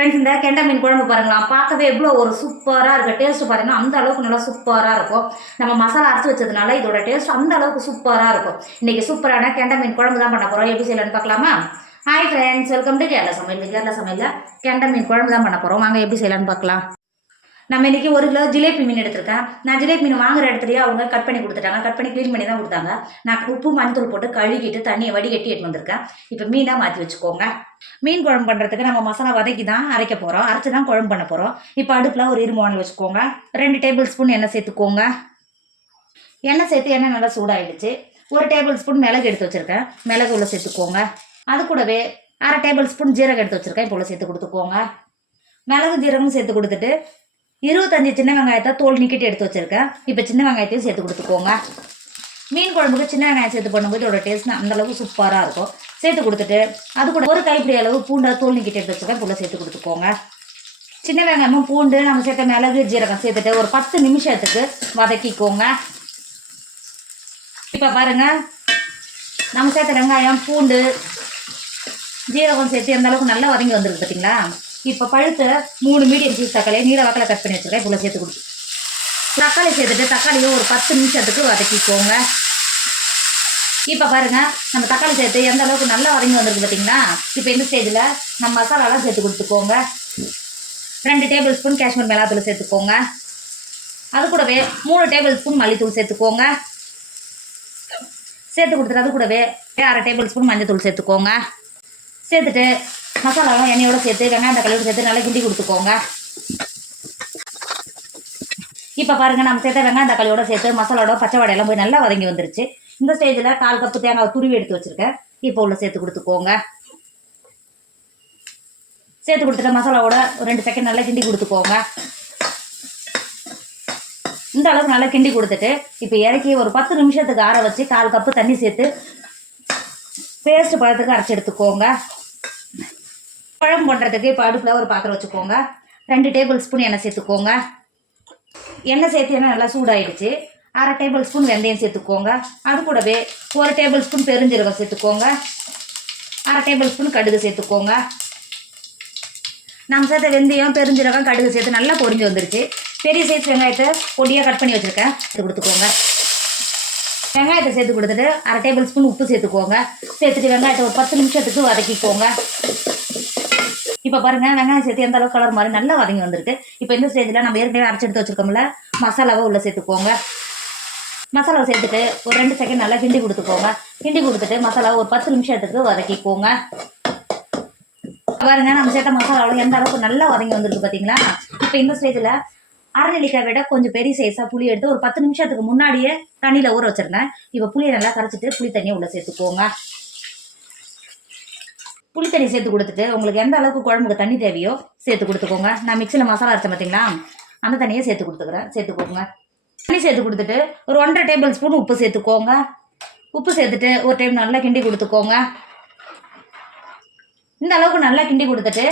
Friends இந்த கெண்டை மீன் குழம்பு பாருங்களா பார்க்கவே எவ்வளோ ஒரு சூப்பராக இருக்குது டேஸ்ட்டு பாருங்க. அந்த அளவுக்கு நல்லா சூப்பராக இருக்கும். நம்ம மசாலா அரைச்சி வச்சதுனால இதோட டேஸ்ட் அந்த அளவுக்கு சூப்பராக இருக்கும். இன்றைக்கி சூப்பரான கெண்டை மீன் குழம்பு தான் பண்ண போகிறோம் எப்படி செய்யலான்னு பார்க்கலாமா? Hi friends welcome to Kerala சமையல். கேரளா சமையலில் கெண்டை மீன் குழம்பு தான் பண்ண போகிறோம் வாங்க எப்படி செய்யலான்னு பார்க்கலாம். நம்ம இன்றைக்கி ஒரு கிலோ ஜிலேபி மீன் எடுத்திருக்கேன். நான் ஜிலேபி மீன் வாங்குற இடத்துலையே அவங்க கட் பண்ணி கொடுத்துட்டாங்க. கட் பண்ணி க்ளீன் பண்ணி தான் கொடுத்தாங்க. நான் உப்பு மஞ்சள் போட்டு கழுகிட்டு தண்ணியை வடிகட்டி எடுத்து வந்திருக்கேன். இப்போ மீனாக மாற்றி வச்சுக்கோங்க. மீன் குழம்பு பண்ணுறதுக்கு நம்ம மசாலா வதக்கி தான் அரைக்க போகிறோம் அரைச்சி தான் குழம்பு பண்ண போகிறோம் இப்போ அடுப்பில் ஒரு இருமோனில் வச்சுக்கோங்க. ரெண்டு டேபிள் ஸ்பூன் எண்ணெய் சேர்த்துக்கோங்க. எண்ணெய் சேர்த்து எண்ணெய் நல்லா சூடாயிடுச்சு. ஒரு டேபிள் ஸ்பூன் மிளகு எடுத்து வச்சுருக்கேன். மிளகு உள்ள சேர்த்துக்கோங்க. அது கூடவே அரை டேபிள் ஸ்பூன் ஜீரகம் எடுத்து வச்சுருக்கேன். இப்போ உள்ள சேர்த்து கொடுத்துக்கோங்க. மிளகு ஜீரகம் சேர்த்து கொடுத்துட்டு இருபத்தஞ்சி சின்ன வெங்காயத்தை தோல் நிக்கிட்டு எடுத்து வச்சிருக்கேன் இப்போ சின்ன வெங்காயத்தையும் சேர்த்து கொடுத்துக்கோங்க. மீன் குழம்புக்கு சின்ன வெங்காயம் சேர்த்து பண்ணும்போது இதோட டேஸ்ட் அந்த அளவுக்கு சூப்பராக இருக்கும். சேர்த்து கொடுத்துட்டு அது கூட ஒரு கைப்பிடி அளவு பூண்டை தோல் நிக்கிட்டு எடுத்து வச்சுருக்கேன் புள்ள சேர்த்து கொடுத்துக்கோங்க. சின்ன வெங்காயமும் பூண்டு நம்ம சேர்த்த மிளகு ஜீரகம் சேர்த்துட்டு ஒரு பத்து நிமிஷத்துக்கு வதக்கிக்கோங்க. இப்போ பாருங்க. நம்ம சேர்த்த வெங்காயம் பூண்டு ஜீரகம் சேர்த்து எந்த அளவுக்கு நல்லா வதங்கி வந்துருக்கு பார்த்தீங்களா இப்போ பழுத்த மூணு மீடியம் சைஸ் தக்காளியை நீல வாக்கில் கட் பண்ணி வச்சுருக்கேன். இவ்வளோ சேர்த்து கொடுத்து. தக்காளி சேர்த்துட்டு தக்காளியை ஒரு பத்து நிமிஷத்துக்கு வதக்கிக்கோங்க. இப்போ பாருங்க நம்ம தக்காளி சேர்த்து எந்த அளவுக்கு நல்லா வதங்கி வந்திருக்கு பார்த்தீங்களா இப்போ இந்த ஸ்டேஜில் நம்ம மசாலாலாம் சேர்த்து கொடுத்துக்கோங்க. ரெண்டு டேபிள் ஸ்பூன் காஷ்மீர் மிளகாத்தூள் சேர்த்துக்கோங்க. அது கூடவே மூணு டேபிள் ஸ்பூன் மல்லித்தூள் சேர்த்துக்கோங்க. சேர்த்து கொடுத்துட்டு அது கூடவே அரை டேபிள் ஸ்பூன் மஞ்சள் சேர்த்துக்கோங்க. சேர்த்துட்டு மசாலாவும் எண்ணெயோட சேர்த்து வெங்காயம் தக்காளியோட சேர்த்து நல்லா கிண்டி கொடுத்துக்கோங்க. இப்போ பாருங்க நம்ம சேர்த்த வெங்காயம் தக்காளியோட சேர்த்து மசாலாவோட பச்சை வடையெல்லாம் போய் நல்லா வதங்கி வந்துருச்சு. இந்த ஸ்டேஜில் கால் கப்பு தேங்காய் துருவி எடுத்து வச்சிருக்கேன். இப்போ உள்ள சேர்த்து கொடுத்துக்கோங்க. சேர்த்து கொடுத்துட்டு மசாலாவோட ஒரு ரெண்டு செகண்ட் நல்லா கிண்டி கொடுத்துக்கோங்க. இந்த அளவுக்கு நல்லா கிண்டி கொடுத்துட்டு இப்போ இறக்கி ஒரு பத்து நிமிஷத்துக்கு ஆற வச்சு கால் கப்பு தண்ணி சேர்த்து பேஸ்ட் பழத்துக்கு அரைச்சி எடுத்துக்கோங்க. குழம்பு பண்ணுறதுக்கு இப்போ அடுப்பில் ஒரு பாத்திரம் வச்சுக்கோங்க. ரெண்டு டேபிள் ஸ்பூன் எண்ணெய் சேர்த்துக்கோங்க. எண்ணெய் சேர்த்து எண்ணெய் நல்லா சூடாயிடுச்சு. அரை டேபிள் ஸ்பூன் வெந்தயம் சேர்த்துக்கோங்க. அது கூடவே ஒரு டேபிள் ஸ்பூன் பெருஞ்சீரகம் சேர்த்துக்கோங்க. அரை டேபிள் ஸ்பூன் கடுகு சேர்த்துக்கோங்க. நம்ம சேர்த்த வெந்தயம் பெருஞ்சீரகம் கடுகு சேர்த்து நல்லா பொரிஞ்சு வந்துருச்சு. பெரிய சைஸ் வெங்காயத்தை பொடியாக கட் பண்ணி வச்சுருக்கேன். சேர்த்து கொடுத்துக்கோங்க. வெங்காயத்தை சேர்த்து கொடுத்துட்டு அரை டேபிள் ஸ்பூன் உப்பு சேர்த்துக்கோங்க. சேர்த்துட்டு வெங்காயத்தை ஒரு பத்து நிமிஷத்துக்கு வதக்கிக்கோங்க. இப்போ பாருங்க வெங்காயம் சேர்த்து எந்த அளவுக்கு கலர் மாதிரி நல்லா வதங்கி வந்திருக்கு. இப்போ இந்த ஸ்டேஜில் நம்ம ஏற்கனவே அரைச்சி எடுத்து வச்சிருக்கோம்ல மசாலாவை உள்ள சேர்த்துக்கோங்க. மசாலாவை சேர்த்துட்டு ஒரு ரெண்டு செகண்ட் நல்லா கிண்டி கொடுத்துக்கோங்க. கிண்டி கொடுத்துட்டு மசாலாவை ஒரு பத்து நிமிஷத்துக்கு வதக்கிக்கோங்க. பாருங்க நம்ம சேர்த்த மசாலாவில் எந்த அளவுக்கு நல்லா வதங்கி வந்திருக்கு பார்த்தீங்களா இப்போ இந்த ஸ்டேஜில் அரை நெல்லிக்காய் விட கொஞ்சம் பெரிய சைஸாக புளி எடுத்து ஒரு பத்து நிமிஷத்துக்கு முன்னாடியே தண்ணியில் ஊற வச்சிருந்தேன். இப்போ புளியை நல்லா கரைச்சிட்டு புளி தண்ணியை உள்ள சேர்த்துக்கோங்க. புளி தண்ணி சேர்த்து கொடுத்துட்டு உங்களுக்கு எந்த அளவுக்கு குழம்புக்கு தண்ணி தேவையோ சேர்த்து கொடுத்துக்கோங்க. நான் மிக்சியில் மசாலா அரைச்சேன் பார்த்தீங்களா அந்த தண்ணியை சேர்த்து கொடுத்துக்கிறேன். சேர்த்துக்கோங்க தண்ணி சேர்த்து கொடுத்துட்டு ஒரு ஒன்றரை டேபிள் ஸ்பூன் உப்பு சேர்த்துக்கோங்க. உப்பு சேர்த்துட்டு ஒரு டைம் நல்லா கிண்டி கொடுத்துக்கோங்க. இந்த அளவுக்கு நல்லா கிண்டி கொடுத்துட்டு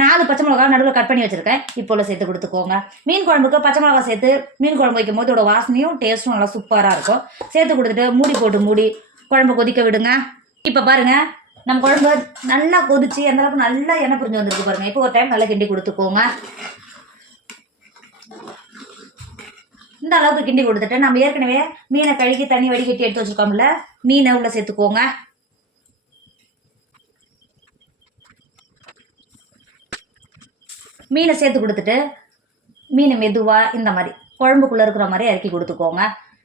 நாலு பச்சை மிளகா நடுவில் கட் பண்ணி வச்சுருக்கேன். இப்போ சேர்த்து கொடுத்துக்கோங்க. மீன் குழம்புக்கு பச்சை மிளகா சேர்த்து மீன் குழம்பு வைக்கும் போது இதோட வாசனையும் டேஸ்ட்டும் நல்லா சூப்பராக இருக்கும். சேர்த்து கொடுத்துட்டு மூடி போட்டு மூடி குழம்பு கொதிக்க விடுங்க. இப்போ பாருங்கள் நம்ம குழம்பு நல்லா கொதிச்சு அந்த அளவுக்கு நல்லா எண்ணெய் புரிஞ்சு வந்துருக்கு பாருங்க. இப்போ ஒரு டைம் நல்லா கிண்டி கொடுத்துக்கோங்க. இந்த அளவுக்கு கிண்டி கொடுத்துட்டு நம்ம ஏற்கனவே மீனை கழுகி தண்ணி வடிகட்டி எடுத்து வச்சிருக்கோம்ல மீனை உள்ள சேர்த்துக்கோங்க. மீனை சேர்த்து கொடுத்துட்டு மீனை மெதுவாக இந்த மாதிரி குழம்புக்குள்ளே இருக்கிற மாதிரி இறக்கி கொடுத்துக்கோங்க.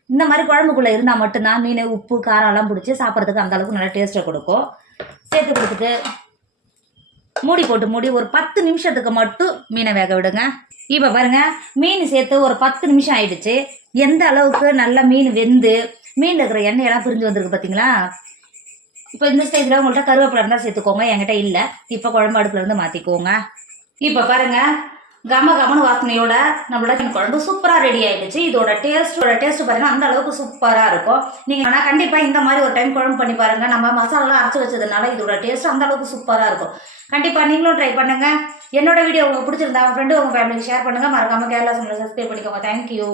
இந்த மாதிரி குழம்புக்குள்ளே இருந்தால் மட்டும்தான் மீன் உப்பு காரம்லாம் பிடிச்சி சாப்பிட்றதுக்கு அந்த அளவுக்கு நல்லா டேஸ்ட்டை கொடுக்கும். சேர்த்து கொடுத்துட்டு மூடி போட்டு மூடி ஒரு பத்து நிமிஷத்துக்கு மட்டும் மீனை வேக விடுங்க. இப்போ பாருங்க மீன் சேர்த்து ஒரு பத்து நிமிஷம் ஆயிடுச்சு. எந்த அளவுக்கு நல்லா மீன் வெந்து மீனில் இருக்கிற எண்ணெயெல்லாம் பிரிஞ்சு வந்திருக்கு பார்த்தீங்களா இப்போ இந்த ஸ்டேஜில் உங்கள்கிட்ட கருவேப்பிலை இருந்தால் சேர்த்துக்கோங்க என்கிட்ட இல்லை. இப்போ குழம்பு அடுப்புலேருந்து மாற்றிக்கோங்க இப்போ பாருங்கள் கம கமனு வாசனையோட நம்மளோட மீன் குழம்பு சூப்பராக ரெடி ஆயிடுச்சு. இதோட டேஸ்ட்டோட டேஸ்ட் பார்த்தீங்கன்னா அந்த அளவுக்கு சூப்பராக இருக்கும். நீங்கள் ஆனால் கண்டிப்பாக இந்த மாதிரி ஒரு டைம் குழம்பு பண்ணி பாருங்க. நம்ம மசாலாலாம் அரைச்சி வச்சதுனால இதோட டேஸ்ட் அந்த அளவுக்கு சூப்பராக இருக்கும். கண்டிப்பாக நீங்களும் ட்ரை பண்ணுங்க. என்னோட வீடியோ உங்களுக்கு பிடிச்சிருந்தா உங்கள் ஃப்ரெண்டு உங்கள் ஃபேமிலிக்கு ஷேர் பண்ணுங்கள் மறக்காமல் கேரளா சமையல் சப்ஸ்கிரைப் பண்ணிக்கோங்க. தேங்க்யூ